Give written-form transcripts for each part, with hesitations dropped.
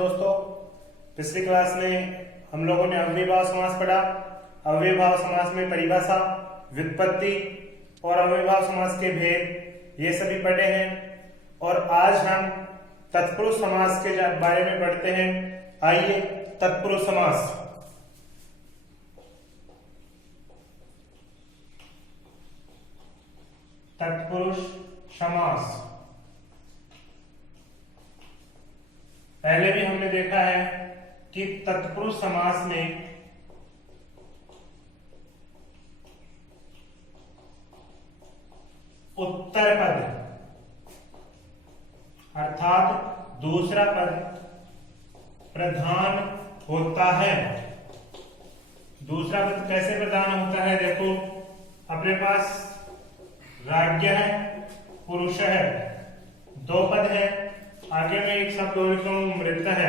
दोस्तों, पिछली क्लास में हम लोगों ने अव्ययभाव समास पढ़ा। अव्ययभाव समास में परिभाषा, व्युत्पत्ति और अव्ययभाव समास के भेद ये सभी पढ़े हैं। और आज हम तत्पुरुष समास के बारे में पढ़ते हैं। आइए तत्पुरुष समास। तत्पुरुष समास पहले भी हमने देखा है कि तत्पुरुष समास में उत्तर पद अर्थात दूसरा पद प्रधान होता है। दूसरा पद कैसे प्रधान होता है? देखो, अपने पास राज्ञ है, पुरुष है, दो पद है, आगे में एक शब्द और मृत है।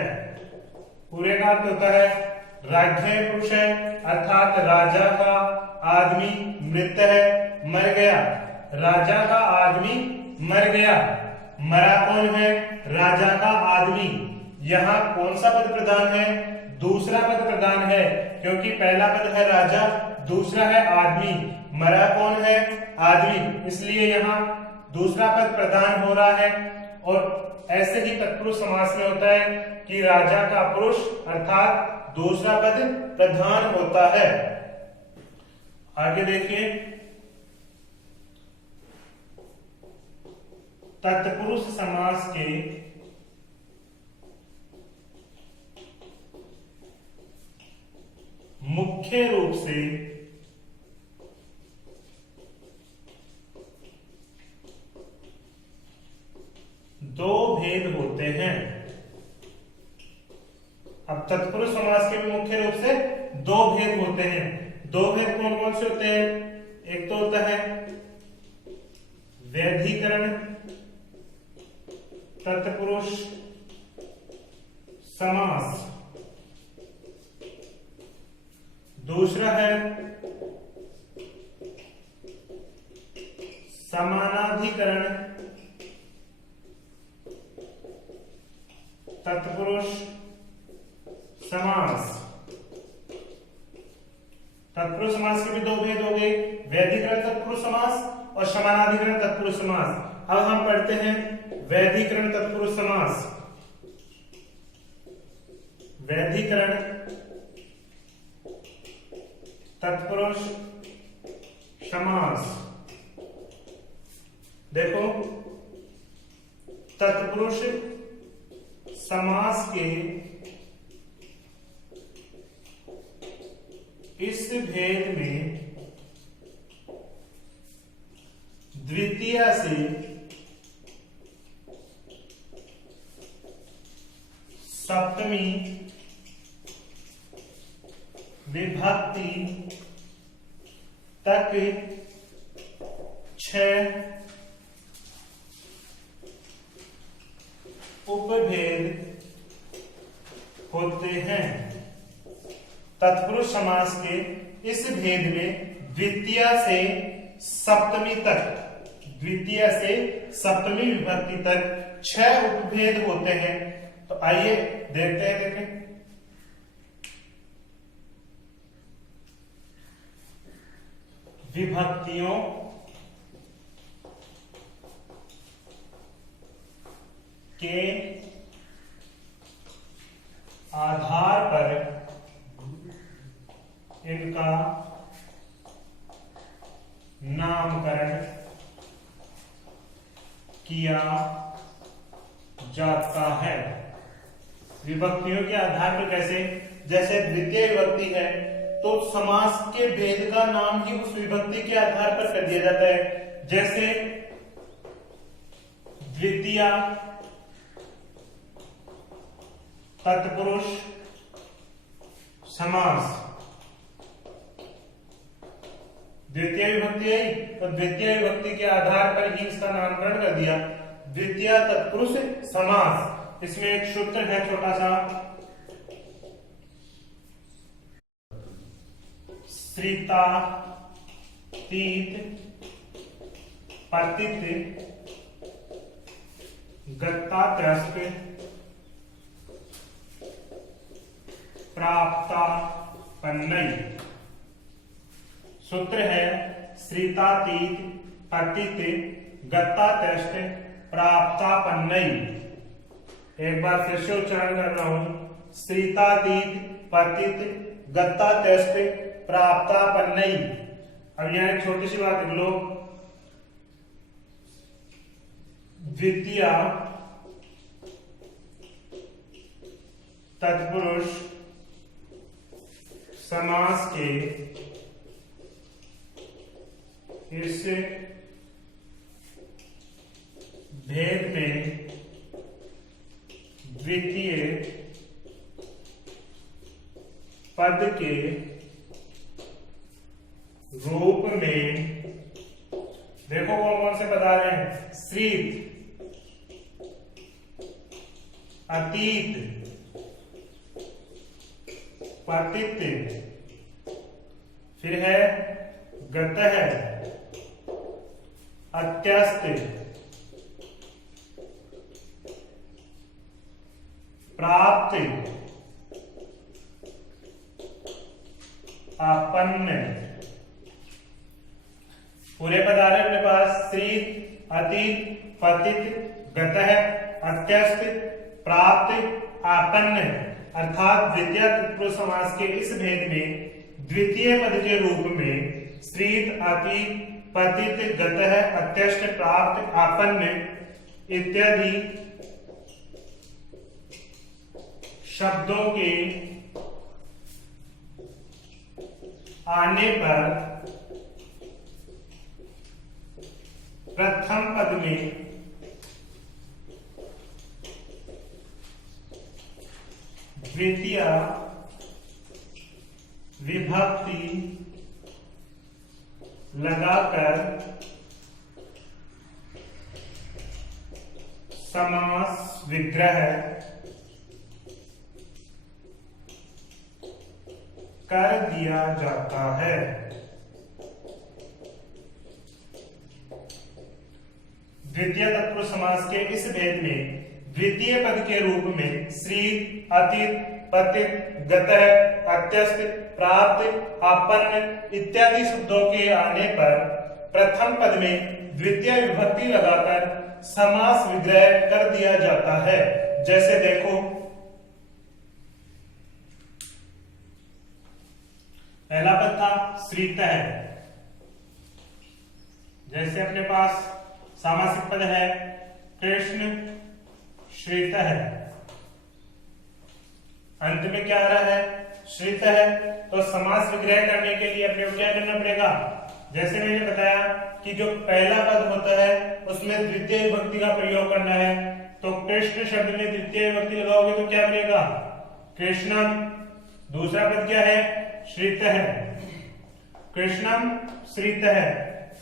पूरे का अर्थ होता है राज्य पुरुष है अर्थात राजा का आदमी मृत है, मर गया। राजा का आदमी मर गया, मरा कौन है? राजा का आदमी। यहाँ कौन सा पद प्रधान है? दूसरा पद प्रधान है, क्योंकि पहला पद है राजा, दूसरा है आदमी। मरा कौन है? आदमी, इसलिए यहाँ दूसरा पद प्रधान हो रहा है। और ऐसे ही तत्पुरुष समास में होता है कि राजा का पुरुष अर्थात दूसरा पद प्रधान होता है। आगे देखिए, तत्पुरुष समास के मुख्य रूप से दो भेद होते हैं। अब तत्पुरुष समास के मुख्य रूप से दो भेद होते हैं। दो भेद कौन कौन से होते हैं? एक तो होता है वैधिकरण तत्पुरुष समास, दूसरा है समानाधिकरण तत्पुरुष समास। तत्पुरुष समास के भी दो भेद हो गए, वैधिकरण तत्पुरुष समास और समानाधिकरण तत्पुरुष समास। अब हम पढ़ते हैं वैधिकरण तत्पुरुष समास। वैधिकरण तत्पुरुष समास। देखो, तत्पुरुष समास के इस भेद में द्वितीय से सप्तमी विभक्ति तक 6 उपभेद होते हैं। तत्पुरुष समास के इस भेद में द्वितीय से सप्तमी तक, द्वितीय से सप्तमी विभक्ति तक 6 उपभेद होते हैं। तो आइए देखते हैं। देखें, विभक्तियों के आधार पर इनका नामकरण किया जाता है। विभक्तियों के आधार पर कैसे? जैसे द्वितीय विभक्ति है तो समास के भेद का नाम ही उस विभक्ति के आधार पर कर दिया जाता है। जैसे द्वितीय तत्पुरुष समास, द्वितीय विभक्ति आई तो द्वितीय विभक्ति के आधार पर ही इसका नामकरण कर दिया, द्वितीय तत्पुरुष समास। इसमें एक सूत्र है छोटा सा, श्रिता तीत पतित गत्ता त्रस्त प्राप्तापन्नई। सूत्र है श्रितातीत पतित गत्तात्यष्ट प्राप्तापन्नई। एक बार फिर से उच्चारण कर रहा हूं, श्रितातीत पतित गत्तात्यष्ट प्राप्तापन्नई। अब यहां एक छोटी सी बात लिख लो, द्वितीय तत्पुरुष समास के इस भेद में द्वितीय पद के रूप में देखो कौन कौन से पद आ रहे हैं। श्रीत, अतीत, पतित, फिर है गतः, अत्यस्त, प्राप्त, आपन्न। पूरे पद आ रहे हैं अपने पास, श्रीत, अतीत, पतित, गतः, अत्यस्त, प्राप्त, आपन्न। अर्थात द्वितीय तत्पुरुष समास के इस भेद में द्वितीय पद के रूप में श्रीत, अतीत, पतित, गतः, अत्यष्ट, प्राप्त, आपन्न इत्यादि शब्दों के आने पर प्रथम पद में द्वितीय विभक्ति लगाकर समास विग्रह कर दिया जाता है। द्वितीय तत्पुरुष समास के इस भेद में द्वितीय पद के रूप में श्रीत, अतीत, पतित, गतः, अत्यस्त, प्राप्त, आपन्न इत्यादि शब्दों के आने पर प्रथम पद में द्वितीय विभक्ति लगाकर समास विग्रह कर दिया जाता है। जैसे देखो, पहला पद था श्रीतः, जैसे अपने पास सामासिक पद है कृष्ण श्रितः, अंत में क्या आ रहा है श्रितः, तो समास विग्रह करने के लिए अपने को क्या करना पड़ेगा। जैसे मैंने बताया कि जो पहला पद होता है उसमें द्वितीय विभक्ति का प्रयोग करना है, तो कृष्ण शब्द में द्वितीय विभक्ति लगाओगे तो क्या बनेगा कृष्णम। दूसरा पद क्या है श्रितः, कृष्णम श्रितः,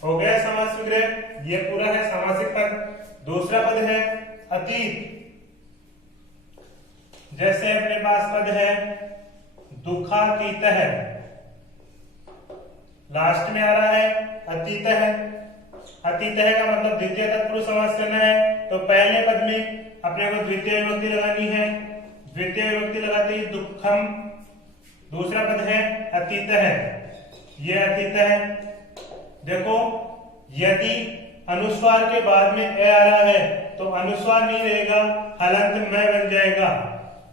हो गया समास विग्रह। ये पूरा है सामासिक पद। दूसरा पद है अतीत, जैसे अपने पास पद है दुखातीतः, लास्ट में आ रहा है अतीतः। अतीतः का मतलब द्वितीय तत्पुरुष समास करना है, तो पहले पद में अपने को द्वितीय विभक्ति लगानी है। द्वितीय विभक्ति लगाते ही दुखम, दूसरा पद है अतीतः, ये अतीतः। देखो यदि अनुस्वार के बाद में ए आ रहा है तो अनुस्वार नहीं रहेगा, हलंत में बन जाएगा,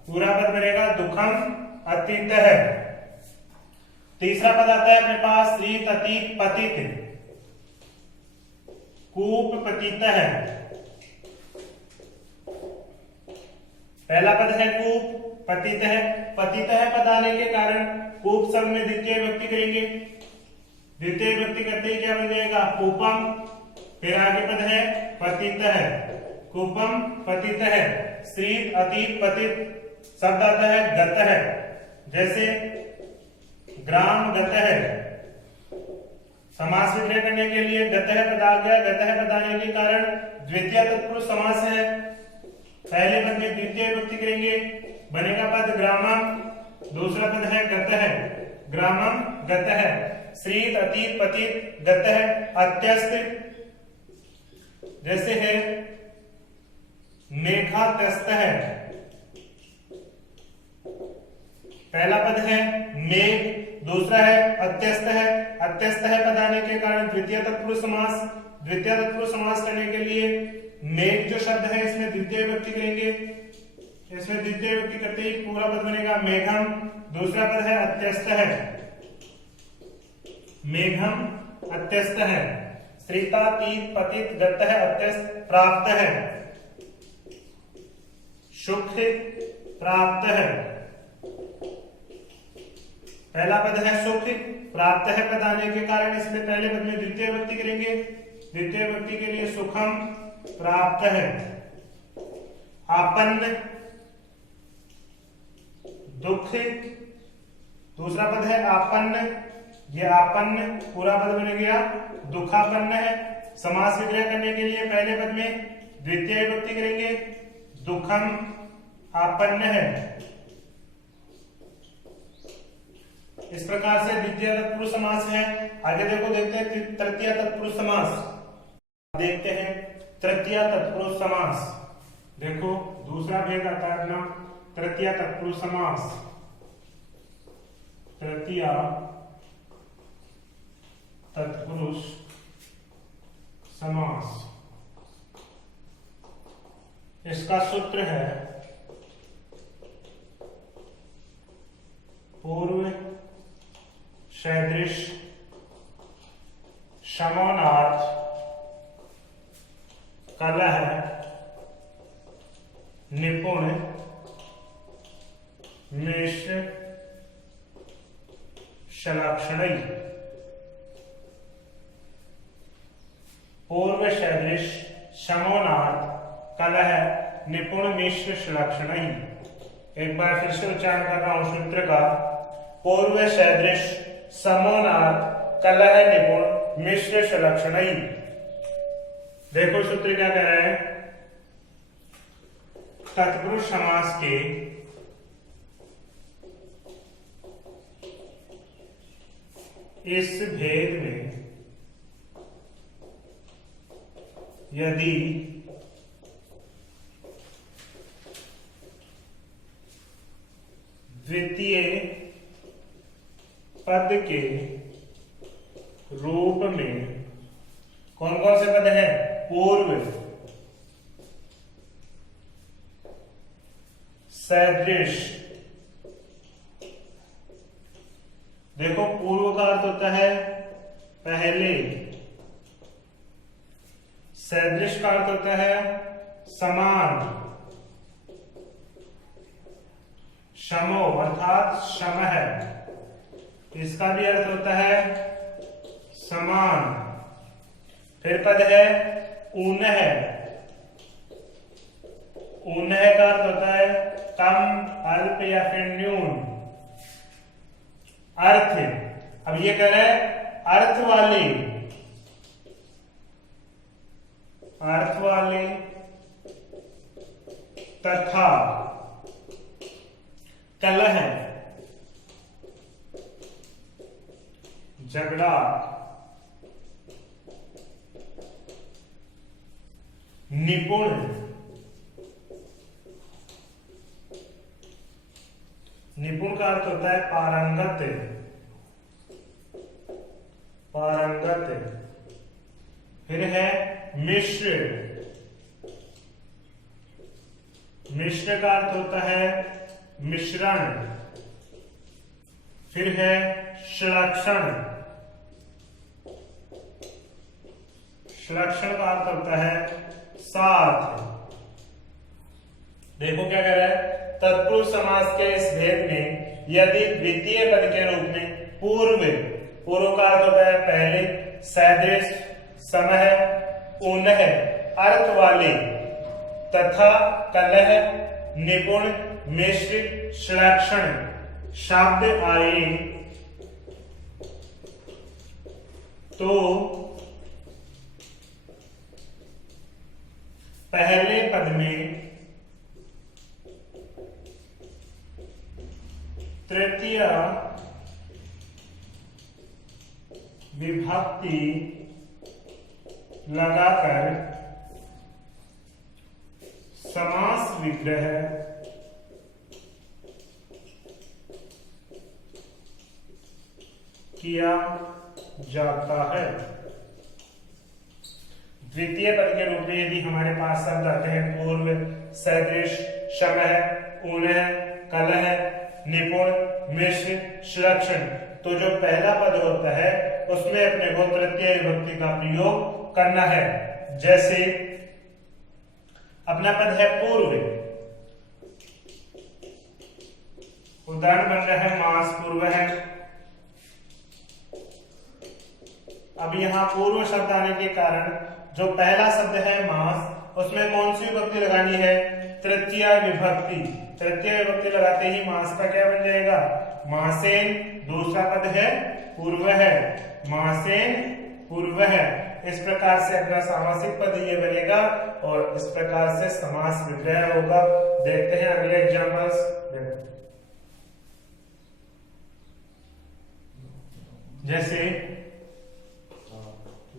पूरा पद बनेगा दुखम अतीतः। तीसरा पद आता है अपने पास श्रीत, अतीत, पतित, कूप पतितः। पहला पद है कूप, पतितः। पतितः पद आने के कारण कूप शब्द में द्वितीय विभक्ति करेंगे, द्वितीय विभक्ति करते ही क्या बन जाएगा कूपम। फिर आगे पद है पतितः, कूपम पतितः। श्रीत, अतीत, पतित शब्द आता है गतः, जैसे ग्राम गतः। समास विग्रह करने के लिए गतः पद आ गया, गतः पद आने के कारण द्वितीय तत्पुरुष समास है, पहले पद में द्वितीय विभक्ति करेंगे, बनेगा पद ग्रामम। दूसरा पद है गतः, ग्रामम गतः। श्रीत, अतीत, पतित, गतः, अत्यस्त, जैसे है मेघात्यस्तः। पहला पद है मेघ, दूसरा है अत्यस्त है। अत्यस्त है पद आने के कारण द्वितीय तत्पुरुष समास। द्वितीय तत्पुरुष समास करने के लिए मेघ जो शब्द है इसमें द्वितीय विभक्ति करेंगे। इसमें द्वितीय विभक्ति करते ही पूरा पद बनेगा मेघम। दूसरा पद है अत्यस्त है, मेघम अत्यस्त है। श्रीता तीत पतित दत्त है अत्यस्त, प्राप्त है, सुख प्राप्त है। पहला पद है सुख, प्राप्त है पद आने के कारण इसलिए पहले पद में द्वितीय विभक्ति करेंगे। द्वितीय विभक्ति के लिए सुखम प्राप्त है। आपन्न दुख, दूसरा पद है आपन्न, ये आपन्न पूरा पद बन गया दुखापन्न है। समास विग्रह करने के लिए पहले पद में द्वितीय विभक्ति करेंगे, दुखम आपन्न है। इस प्रकार से द्वितीय तत्पुरुष समास है। आगे देखो, देखते हैं तृतीय तत्पुरुष समास। देखते हैं तृतीय तत्पुरुष समास। देखो दूसरा भेद आता है अपना तृतीय तत्पुरुष समास। तृतीय तत्पुरुष समास, इसका सूत्र है पूर्व सदृश समानार्थ कलह निपुण मिश्र सलक्षणी। पूर्व सदृश समानार्थ कलह निपुण मिश्र सलक्षणी। एक बार फिर से उच्चारण कर रहा हूं सूत्र का। पूर्व सदृश समानार्थ कलह निपुण मिश्र सलक्षणी। देखो सूत्र क्या कह रहा है, तत्पुरुष समास के इस भेद में यदि द्वितीय पद के रूप में कौन कौन से पद हैं? पूर्व सदृश। देखो पूर्व का अर्थ होता है पहले, सदृश का अर्थ होता है समान, समो अर्थात सम है, इसका भी अर्थ होता है समान। फिर पद है ऊन है, ऊन का अर्थ होता है कम, अल्प या फिर न्यून। अर्थ, अब ये कह रहा है अर्थ वाले, अर्थ वाले तथा कलह झगड़ा निपुण निपुण का अर्थ होता है पारंगत, पारंगत। फिर है मिश्र, मिश्र का अर्थ होता है मिश्रण। फिर है संरक्षण, संरक्षण का अर्थ होता है साथ। देखो क्या कह रहा है, तत्पुरुष समास के इस भेद में यदि द्वितीय पद के रूप में पूर्व, पूर्व का अर्थ होता है पहले, सदृश समय, ऊनह अर्थ वाले तथा कलह निपुण मिश्र संरक्षण शब्द आए तो पहले पद में तृतीय विभक्ति लगाकर समास विग्रह किया जाता है। द्वितीय पद के रूप में यदि हमारे पास शब्द आते हैं पूर्व, सदृश, शमः, ऊनः, कलह, निपुण, मिश्र, सुलक्षण, तो जो पहला पद होता है उसमें अपने को तृतीय विभक्ति का प्रयोग करना है। जैसे अपना पद है पूर्व, उदाहरण बन रहा है मास पूर्व है। अब यहां पूर्व शब्द आने के कारण जो पहला शब्द है मास, उसमें कौन सी विभक्ति लगानी है? तृतीय विभक्ति। तृतीय विभक्ति लगाते ही मास का क्या बन जाएगा? मासेन। दूसरा पद है पूर्व है, मासेन पूर्व है। इस प्रकार से अपना सामासिक पद ये बनेगा और इस प्रकार से समास विग्रह होगा। देखते हैं अगले एग्जांपल्स। जैसे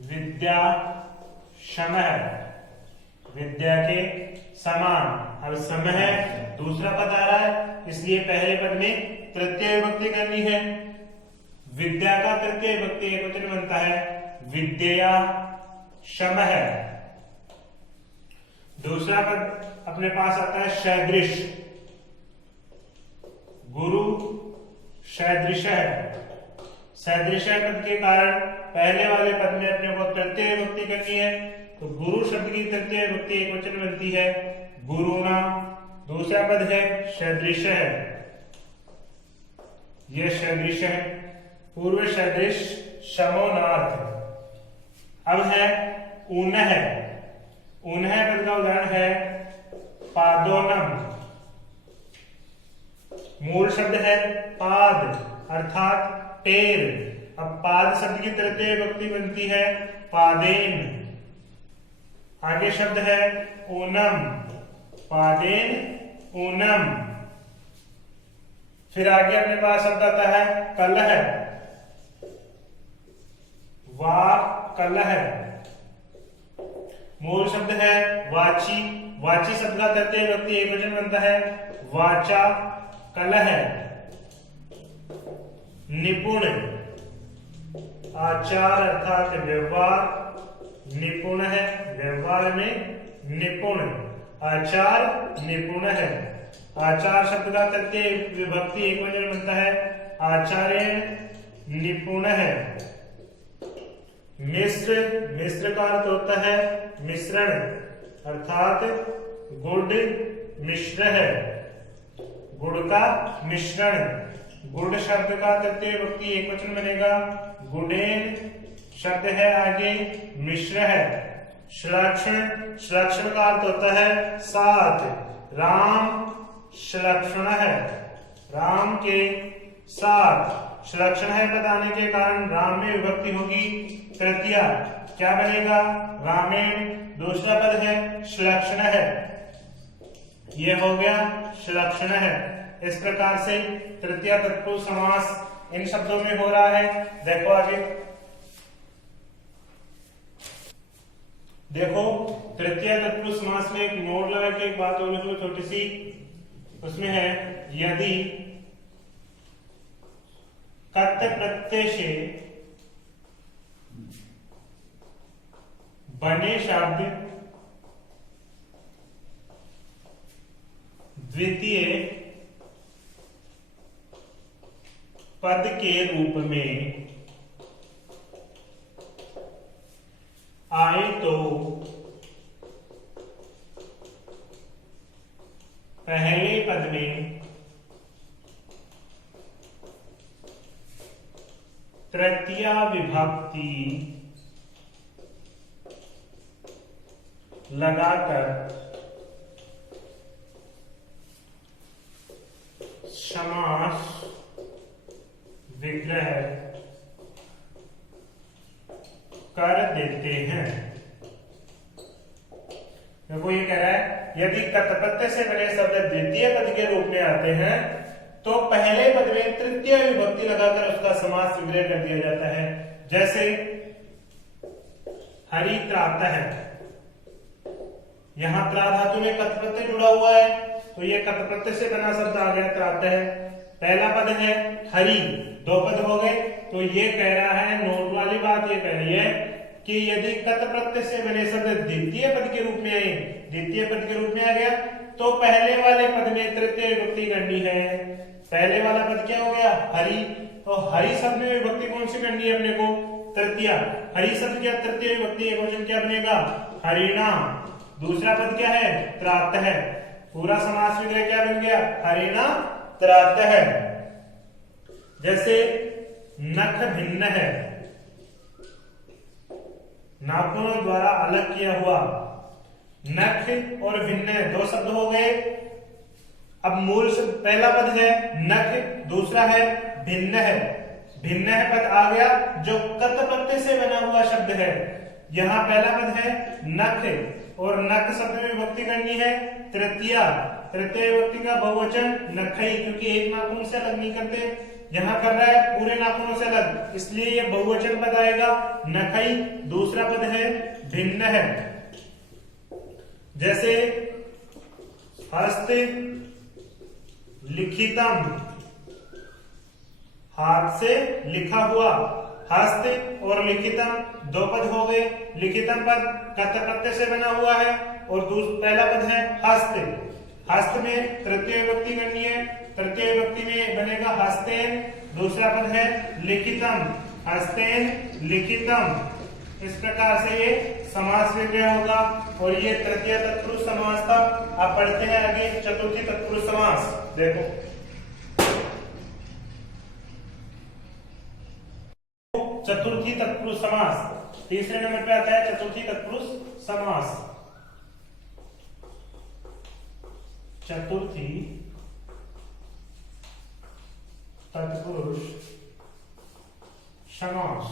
विद्या शमः, विद्या के समान। अब समय दूसरा पद आ रहा है, इसलिए पहले पद में तृतीय विभक्ति करनी है। विद्या का तृतीय विभक्ति एकवचन बनता है विद्या शमः। दूसरा पद अपने पास आता है सदृश, गुरु सदृशः। सदृशः पद के कारण पहले वाले पद में अपने को तृतीय विभक्ति करनी है, तो गुरु शब्द की तृतीय विभक्ति एकवचन बनती है गुरुणा। दूसरा पद है सदृशः, यह सदृश है। पूर्व सदृश समोनार्थ। अब है ऊनः। ऊनः पद का उदाहरण है पादोनम। मूल शब्द है पाद अर्थात टेर। अब पाद शब्द की तृतीय विभक्ति बनती है पादेन। आगे शब्द है ऊनम, पादेन ऊनम। फिर आगे अपने पास शब्द आता है कलह, वा कलह। मूल शब्द है वाची। वाची शब्द का तृतीय विभक्ति एकवचन बनता है वाचा कलह। निपुण, आचार अर्थात व्यवहार, निपुण है व्यवहार में निपुण, आचार निपुण है। आचार शब्द का तृतीय विभक्ति एकवचन बनता है आचार्य निपुण है। मिश्र, मिश्र का अर्थ होता है मिश्रण अर्थात गुड़ मिश्र है, गुड़ का मिश्रण। गुड़ शब्द का तृतीय विभक्ति एकवचन बनेगा गुडेन। शब्द है आगे मिश्र है। सुलक्षण, सुलक्षण का अर्थ होता है साथ। राम सुलक्षण है, राम के साथ। सुलक्षण है बताने के कारण राम में विभक्ति होगी तृतीया, क्या बनेगा रामेण। दूसरा पद है सुलक्षण है, यह हो गया सुलक्षण है। इस प्रकार से तृतीय तत्पुरुष समास इन शब्दों में हो रहा है। देखो आगे, देखो तृतीय तत्पुरुष समास में एक नोट लगा के एक बात और लिखो छोटी सी, उसमें है यदि कत प्रत्यय से बने शब्द द्वितीय पद के रूप में आए तो पहले पद में तृतीया विभक्ति लगाकर समास विग्रह कर देते हैं। देखो ये कह रहा है यदि कतप्रत्यय से बने शब्द द्वितीय पद के रूप में आते हैं तो पहले पद में तृतीय विभक्ति लगाकर उसका समास विग्रह कर दिया जाता है। जैसे हरि त्रात है, यहां त्रा धातु में कत प्रत्यय जुड़ा हुआ है तो ये कत प्रत्यय से बना शब्द आ गया त्रात है। पहला पद है हरि, दो पद हो गए, तो ये कह रहा है, नोट वाली बात ये कह रही है कि यदि कत प्रत्यय से बने शब्द द्वितीय पद के रूप में आए, द्वितीय पद के रूप में आ गया, तो पहले वाले पद में तृतीय विभक्ति करनी है। पहले वाला पद क्या हो गया? हरि। तो हरि शब्द में विभक्ति कौन सी करनी है अपने को? तृतीय। हरि शब्द क्या तृतीय विभक्ति, एक वचन क्या बनेगा? हरिणा। दूसरा पद क्या है? त्रातः। पूरा समास विग्रह क्या बन गया? हरिणा त्रातः। जैसे नख भिन्न है, नाखूनों द्वारा अलग किया हुआ। नख और भिन्न दो शब्द हो गए। अब मूल शब्द पहला पद है नख, दूसरा है भिन्न है। भिन्न है पद आ गया जो कत प्रत्यय से बना हुआ शब्द है। यहाँ पहला पद है नख और नख शब्द में विभक्ति करनी है तृतीया। तृतीय विभक्ति का बहुवचन नखई, क्योंकि एक नाखून से अलग नहीं करते, यहाँ कर रहा है पूरे नाखूनों से अलग, इसलिए ये बहुवचन पद आएगा नखई। दूसरा पद है भिन्न है। जैसे हस्त लिखितम, हाथ से लिखा हुआ। हस्त और लिखितम दो पद हो गए। लिखितम पद कत प्रत्यय से बना हुआ है और पहला पद है हस्त। हस्त में तृतीय विभक्ति करनी है, तृतीय विभक्ति में बनेगा हस्तेन। दूसरा पद है लिखितम, हस्तेन लिखितम। इस प्रकार से ये समास विग्रह होगा और ये तृतीय तत्पुरुष समास था। आप पढ़ते हैं आगे चतुर्थी तत्पुरुष समास। देखो चतुर्थी तत्पुरुष समास तीसरे नंबर पे आता है, चतुर्थी तत्पुरुष समास। चतुर्थी तत्पुरुष समास,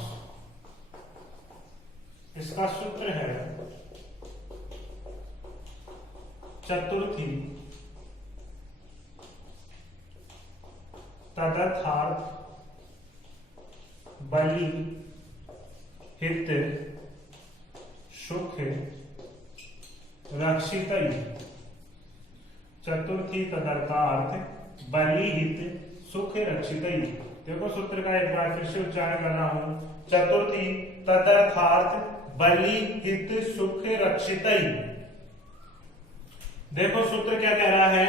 इसका सूत्र है चतुर्थी तदर्थार्थ बलि हित सुख रक्षितई। चतुर्थी तदर्थार्थ बलि हित सुख रक्षितई। देखो सूत्र का एक बार फिर से उच्चारण कर रहा हूं। चतुर्थी तदर्थार्थ बलि हित सुख रक्षितई। देखो सूत्र क्या कह रहा है?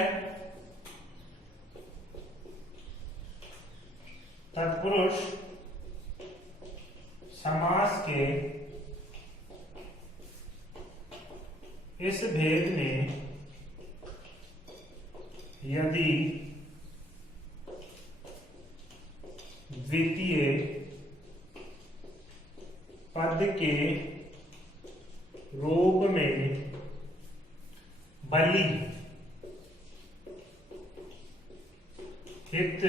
तत्पुरुष समास के इस भेद में यदि द्वितीय पद के रूप में बलि हित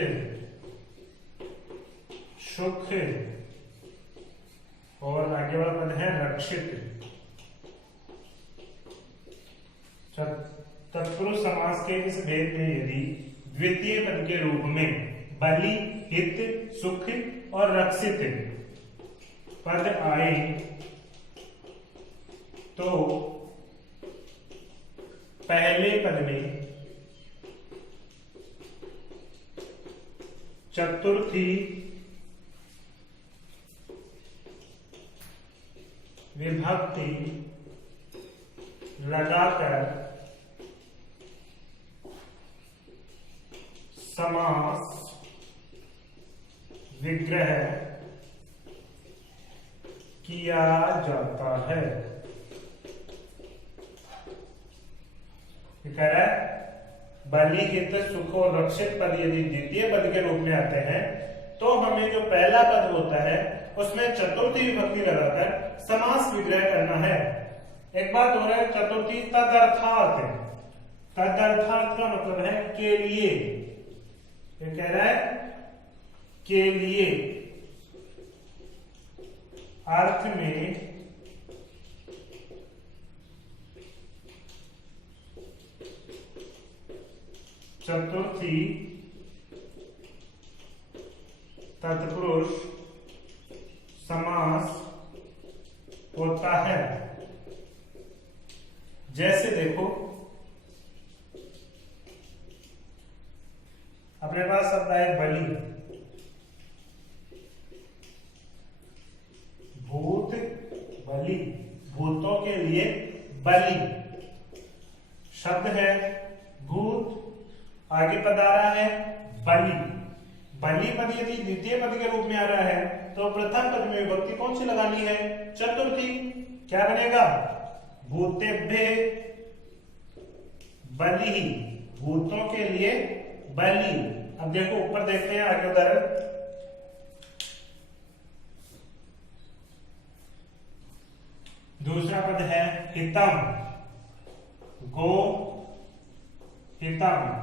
सुख और आगे वाला पद है रक्षित। तत्पुरुष समास के इस भेद में यदि द्वितीय पद के रूप में बलि हित सुख और रक्षित पद आए तो पहले पद में चतुर्थी विभक्ति लगाकर समास विग्रह किया जाता है। कह रहा है बलि हित सुख और रक्षित पद यदि द्वितीय पद के रूप में आते हैं तो हमें जो पहला पद होता है उसमें चतुर्थी विभक्ति लगाकर समास विग्रह करना है। एक बात हो रहा है चतुर्थी तदर्थार्थ। तदर्थार्थ का मतलब है के लिए। ये कह रहा है के लिए अर्थ में चतुर्थी तत्पुरुष समास होता है। जैसे देखो अपने पास शब्द है बलि। बलि, भूतों के लिए बलि। शब्द है भूत, आगे पद आ रहा है बलि। बलि पद यदि द्वितीय पद के रूप में आ रहा है तो प्रथम पद में विभक्ति कौन सी लगानी है? चतुर्थी। क्या बनेगा? भूतेभ्य बलि, भूतों के लिए बलि। अब देखो ऊपर देखते हैं आगे उदाहरण। दूसरा पद है हितम, गो हितम।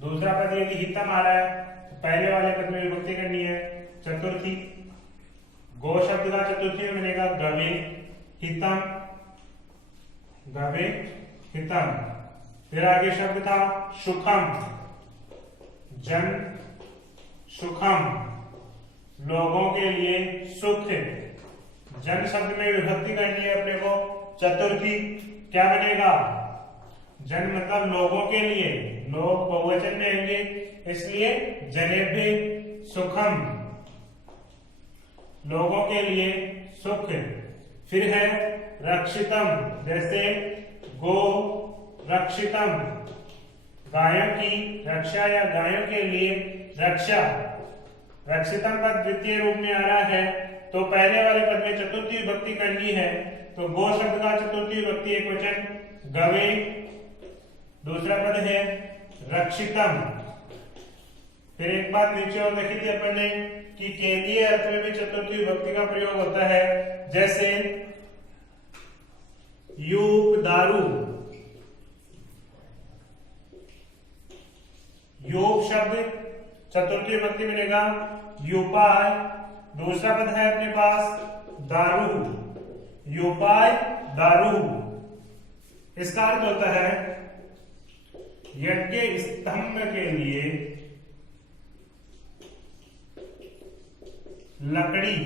दूसरा पद यदि हितम आ रहा है तो पहले वाले पद में विभक्ति करनी है चतुर्थी। गो शब्द का चतुर्थी में बनेगा गवे हितम, गवे हितम। फिर आगे शब्द था सुखम, जन सुखम, लोगों के लिए सुख। जन शब्द में विभक्ति करनी है अपने को चतुर्थी। क्या बनेगा? जन मतलब लोगों के लिए, लोग बहुवचन में आएंगे इसलिए जनेभ्य सुखम, लोगों के लिए सुख। फिर है रक्षितम, जैसे गो रक्षितम, गायों की रक्षा या गायों के लिए रक्षा। रक्षितम पद द्वितीय रूप में आ रहा है तो पहले वाले पद में चतुर्थी विभक्ति करनी है तो गो शब्द का चतुर्थी विभक्ति एक वचन गवे। दूसरा पद है रक्षितम। फिर एक बात नीचे और लिखी थी अपन ने कि केंद्रीय अर्थ में भी चतुर्थी विभक्ति का प्रयोग होता है, जैसे यूप दारू। योग शब्द चतुर्थी विभक्ति मिलेगा यूपाय। दूसरा पद है अपने पास दारू, यूपाय दारू। इसका अर्थ होता है यज्ञ स्तंभ के लिए लकड़ी।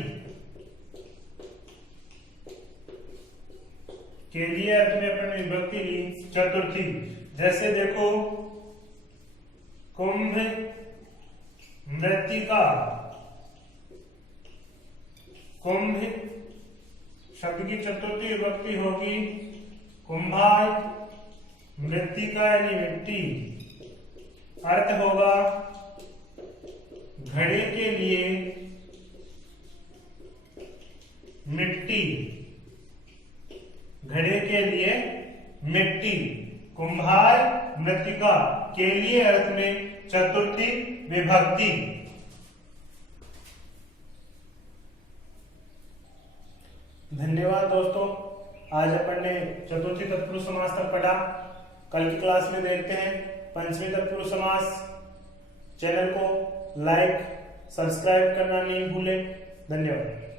के लिए अर्थ में अपन विभक्ति ली चतुर्थी। जैसे देखो कुंभ मृत्तिका, कुंभ शब्द की चतुर्थी विभक्ति होगी कुंभाय, मृत्तिका यानी मिट्टी। अर्थ होगा घड़े के लिए मिट्टी, घड़े के लिए मिट्टी। कुंभार मृत्तिका के लिए अर्थ में चतुर्थी विभक्ति। धन्यवाद दोस्तों, आज अपन ने चतुर्थी तत्पुरुष समास तक पढ़ा। कल की क्लास में देखते हैं पंचमी तत्पुरुष समास। चैनल को लाइक सब्सक्राइब करना नहीं भूलें। धन्यवाद।